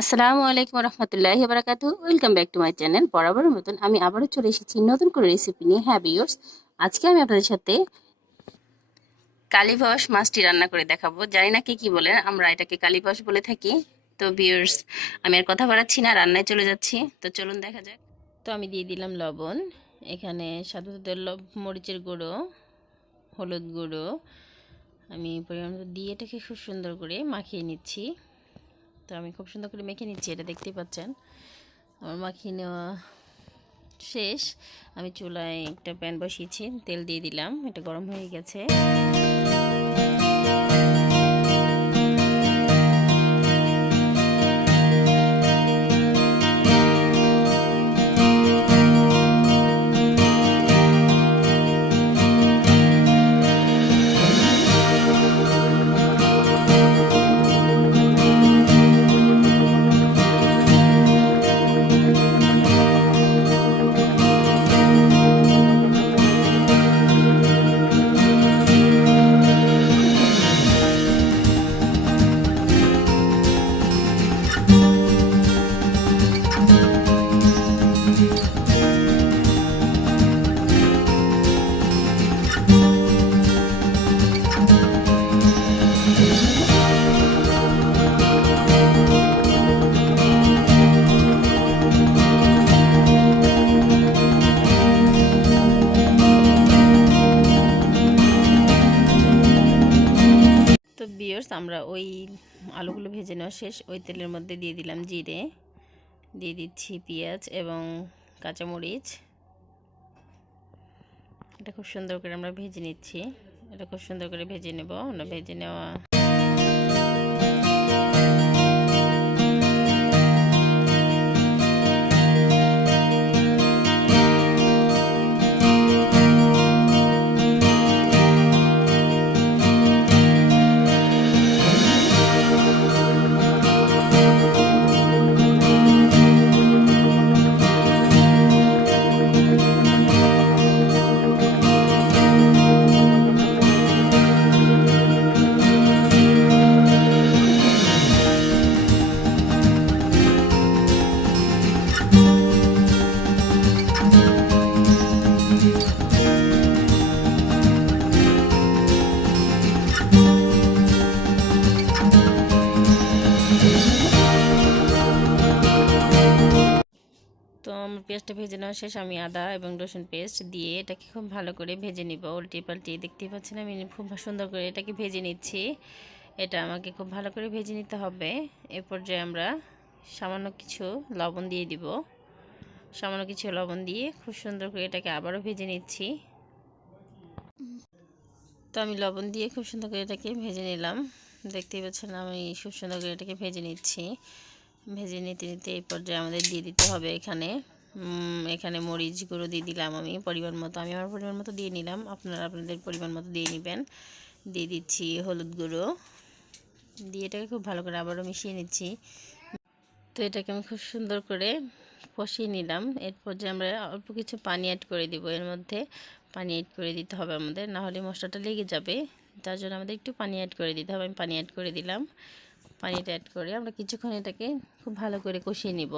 আসসালামু আলাইকুম রহমতুল্লাহি বারাকাতু welcome back to my channel বরাবরের মতন আমি আবারও চলে এসেছি নতুন করে রেসিপি নিয়ে। হ্যাঁ বিয়র্স আজকে আমি আপনাদের সাথে কালীবাস মাছটি রান্না করে দেখাবো। জানি না কে কী বলেন আমরা এটাকে কালীবাস বলে থাকি। তো বিয়র্স আমি আর কথা বাড়াচ্ছি না, রান্নায় চলে যাচ্ছি। তো, চলুন দেখা যাক। তো, আমি দিয়ে দিলাম লবণ। এখানে সাধারণত মরিচের গুঁড়ো, হলুদ গুঁড়ো। আমি পরিমাণ দিয়ে এটাকে খুব সুন্দর করে মাখিয়ে নিচ্ছি। তো আমি খুব সুন্দর করে মেখে নিচ্ছি, এটা দেখতেই পাচ্ছেন। আমার মাখিয়ে নেওয়া শেষ। আমি চুলায় একটা প্যান বসিয়েছি, তেল দিয়ে দিলাম, এটা গরম হয়ে গেছে। আমরা ওই আলুগুলো ভেজে নেওয়া শেষ, ওই তেলের মধ্যে দিয়ে দিলাম জিরে, দিয়ে দিচ্ছি পেঁয়াজ এবং কাঁচামরিচ। এটা খুব সুন্দর করে আমরা ভেজে নিচ্ছি। এটা খুব সুন্দর করে ভেজে নেব। আমরা ভেজে নেওয়া পেঁয়াজটা ভেজে নেওয়া শেষ আমি আদা এবং রসুন পেস্ট দিয়ে এটাকে খুব ভালো করে ভেজে নিব। উল্টে পাল্টে দেখতেই পাচ্ছেন আমি খুব সুন্দর করে এটাকে ভেজে নিচ্ছি। এটা আমাকে খুব ভালো করে ভেজে নিতে হবে। এ পর্যায়ে আমরা সামান্য কিছু লবণ দিয়ে দিব। সামান্য কিছু লবণ দিয়ে খুব সুন্দর করে এটাকে আবারও ভেজে নিচ্ছি। তো আমি লবণ দিয়ে খুব সুন্দর করে এটাকে ভেজে নিলাম। দেখতেই পাচ্ছেন আমি খুব সুন্দর করে এটাকে ভেজে নিচ্ছি। ভেজে নিতে নিতে এই পর্যায়ে আমাদের দিয়ে দিতে হবে এখানে এখানে মরিচ গুঁড়ো দিয়ে দিলাম আমি পরিমাণ মতো। আমি আমার পরিমাণ মতো দিয়ে নিলাম। আপনারা আপনাদের পরিমাণ মতো দিয়ে নেবেন। দিয়ে দিচ্ছি হলুদ গুঁড়ো। দিয়ে এটাকে খুব ভালো করে আবারও মিশিয়ে নিচ্ছি। তো এটাকে আমি খুব সুন্দর করে কষিয়ে নিলাম। এরপর যে আমরা অল্প কিছু পানি অ্যাড করে দিব, এর মধ্যে পানি অ্যাড করে দিতে হবে আমাদের। না হলে মশলাটা লেগে যাবে। তার জন্য আমাদের একটু পানি অ্যাড করে দিতে হবে। আমি পানি অ্যাড করে দিলাম। পানিটা অ্যাড করে আমরা কিছুক্ষণ এটাকে খুব ভালো করে কষিয়ে নিব।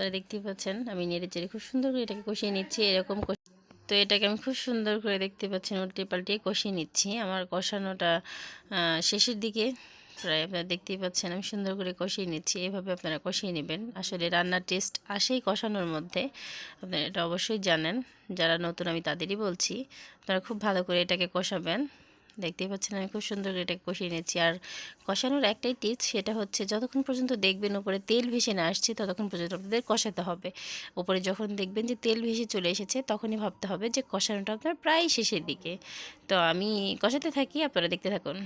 তারা দেখতেই পাচ্ছেন, আমি নেড়ে চেড়ে খুব সুন্দর করে এটাকে কষিয়ে নিচ্ছি, এরকম তো এটাকে আমি খুব সুন্দর করে দেখতে পাচ্ছেন, উল্টে পাল্টে কষিয়ে নিচ্ছি। আমার কষানোটা শেষের দিকে প্রায় আপনারা দেখতেই পাচ্ছেন, আমি সুন্দর করে কষিয়ে নিচ্ছি, এভাবে আপনারা কষিয়ে নেবেন। আসলে রান্নার টেস্ট আসেই কষানোর মধ্যে, আপনারা এটা অবশ্যই জানেন। যারা নতুন, আমি তাদেরই বলছি, আপনারা খুব ভালো করে এটাকে কষাবেন। দেখতেই পাচ্ছেন আমি খুব সুন্দর করে এটা কষিয়ে নিয়েছি। আর কষানোর একটাই টিপস সেটা হচ্ছে যতক্ষণ পর্যন্ত দেখবেন উপরে তেল ভেসে না আসছে, ততক্ষণ পর্যন্ত আপনাদের কষাতে হবে। উপরে যখন দেখবেন যে তেল ভেসে চলে এসেছে, তখনই ভাবতে হবে যে কষানোটা আপনার প্রায় শেষের দিকে। তো আমি কষাতে থাকি, আপনারা দেখতে থাকুন।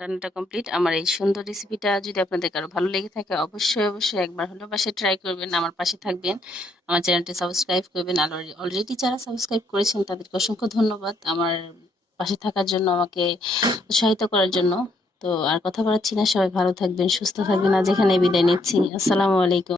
রান্নাটা কমপ্লিট আমার এই সুন্দর রেসিপিটা যদি আপনাদের কারও ভালো লেগে থাকে, অবশ্যই অবশ্যই একবার হলেও বাসায় ট্রাই করবেন। আমার পাশে থাকবেন। আমার চ্যানেলটি সাবস্ক্রাইব করবেন। আর অলরেডি যারা সাবস্ক্রাইব করেছেন, তাদেরকে অসংখ্য ধন্যবাদ আমার পাশে থাকার জন্য, আমাকে উৎসাহিত করার জন্য। তো আর কথা বলাচ্ছি না। সবাই ভালো থাকবেন, সুস্থ থাকবেন। আজ এখানে বিদায় নিচ্ছি। আসসালামু আলাইকুম।